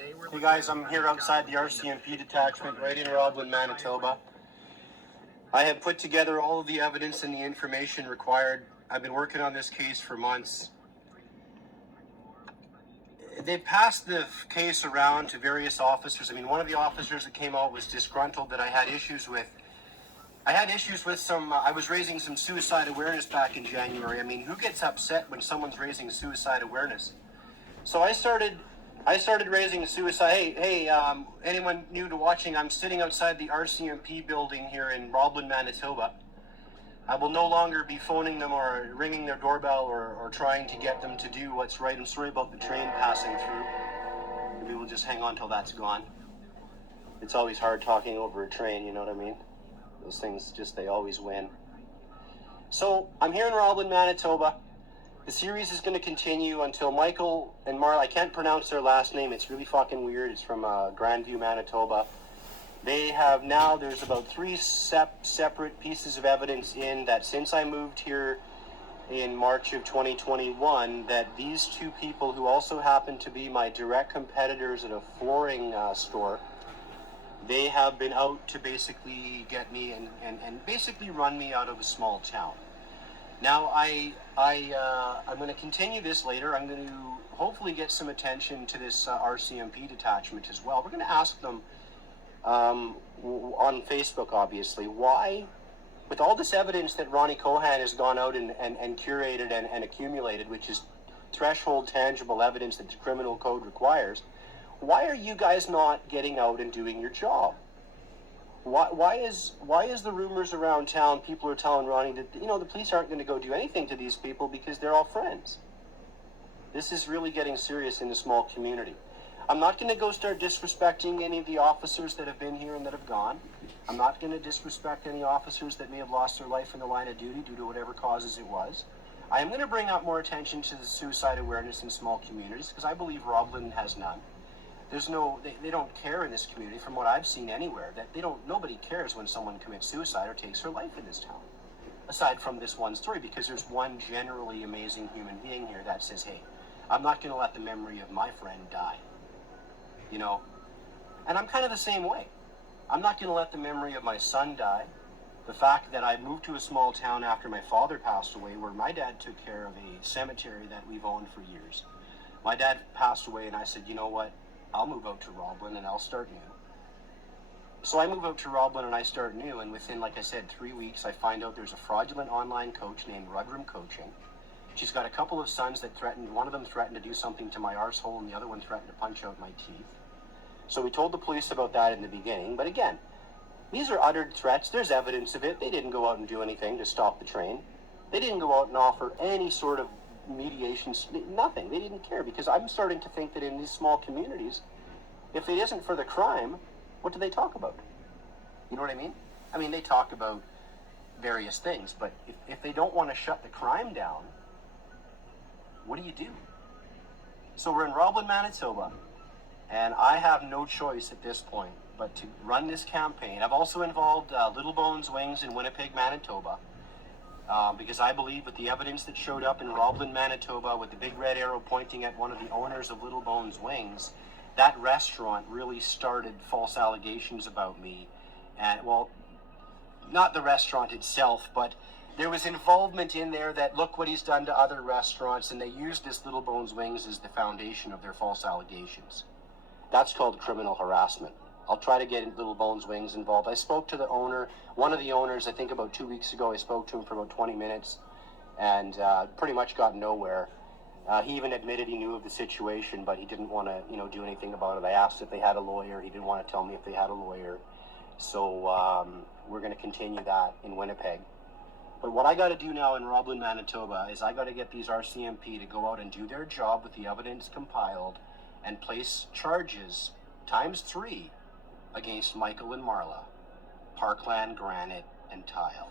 Hey guys, I'm here outside the RCMP detachment right in Roblin, Manitoba. I have put together all of the evidence and the information required. I've been working on this case for months. They passed the case around to various officers. I mean, one of the officers that came out was disgruntled that I had issues with. I was raising some suicide awareness back in January. I mean, who gets upset when someone's raising suicide awareness? So I started raising suicide. Hey, anyone new to watching? I'm sitting outside the RCMP building here in Roblin, Manitoba. I will no longer be phoning them or ringing their doorbell or trying to get them to do what's right. I'm sorry about the train passing through. Maybe we'll just hang on till that's gone. It's always hard talking over a train, you know what I mean? Those things they always win. So I'm here in Roblin, Manitoba. The series is going to continue until Michael and Marla, I can't pronounce their last name, it's really fucking weird, it's from Grandview, Manitoba. They have now, there's about three separate pieces of evidence in that since I moved here in March of 2021, that these two people who also happen to be my direct competitors at a flooring store, they have been out to basically get me and basically run me out of a small town. Now, I'm going to continue this later. I'm going to hopefully get some attention to this RCMP detachment as well. We're going to ask them on Facebook, obviously, why, with all this evidence that Ronni Cohan has gone out and curated and accumulated, which is threshold tangible evidence that the criminal code requires, why are you guys not getting out and doing your job? Why is the rumors around town, people are telling Ronni that, the police aren't going to go do anything to these people because they're all friends? This is really getting serious in a small community. I'm not going to go start disrespecting any of the officers that have been here and that have gone. I'm not going to disrespect any officers that may have lost their life in the line of duty due to whatever causes it was. I am going to bring up more attention to the suicide awareness in small communities because I believe Roblin has none. They don't care in this community, from what I've seen anywhere, that nobody cares when someone commits suicide or takes their life in this town. Aside from this one story, because there's one generally amazing human being here that says, hey, I'm not going to let the memory of my friend die. And I'm kind of the same way. I'm not going to let the memory of my son die. The fact that I moved to a small town after my father passed away, where my dad took care of a cemetery that we've owned for years. My dad passed away and I said, you know what? I'll move out to Roblin and I'll start new. So I move out to Roblin and I start new, and within, like I said, 3 weeks, I find out there's a fraudulent online coach named Rudrum Coaching. She's got a couple of sons that one of them threatened to do something to my arsehole and the other one threatened to punch out my teeth. So we told the police about that in the beginning, but again, these are uttered threats. There's evidence of it. They didn't go out and do anything to stop the train. They didn't go out and offer any sort of mediation, nothing. They didn't care, because I'm starting to think that in these small communities, if it isn't for the crime, what do they talk about? You know what I mean? I mean, they talk about various things, but if they don't want to shut the crime down, what do you do? So we're in Roblin, Manitoba, and I have no choice at this point but to run this campaign. I've also involved Little Bones Wings in Winnipeg, Manitoba, because I believe with the evidence that showed up in Roblin, Manitoba, with the big red arrow pointing at one of the owners of Little Bones Wings, that restaurant really started false allegations about me. And, well, not the restaurant itself, but there was involvement in there that, look what he's done to other restaurants, and they used this Little Bones Wings as the foundation of their false allegations. That's called criminal harassment. I'll try to get Little Bones Wings involved. I spoke to the owner, one of the owners, I think about 2 weeks ago. I spoke to him for about 20 minutes and pretty much got nowhere. He even admitted he knew of the situation, but he didn't want to, do anything about it. I asked if they had a lawyer. He didn't want to tell me if they had a lawyer. So we're going to continue that in Winnipeg. But what I got to do now in Roblin, Manitoba is I got to get these RCMP to go out and do their job with the evidence compiled and place charges ×3 against Michael and Marla, Parkland, Granite, and Tile.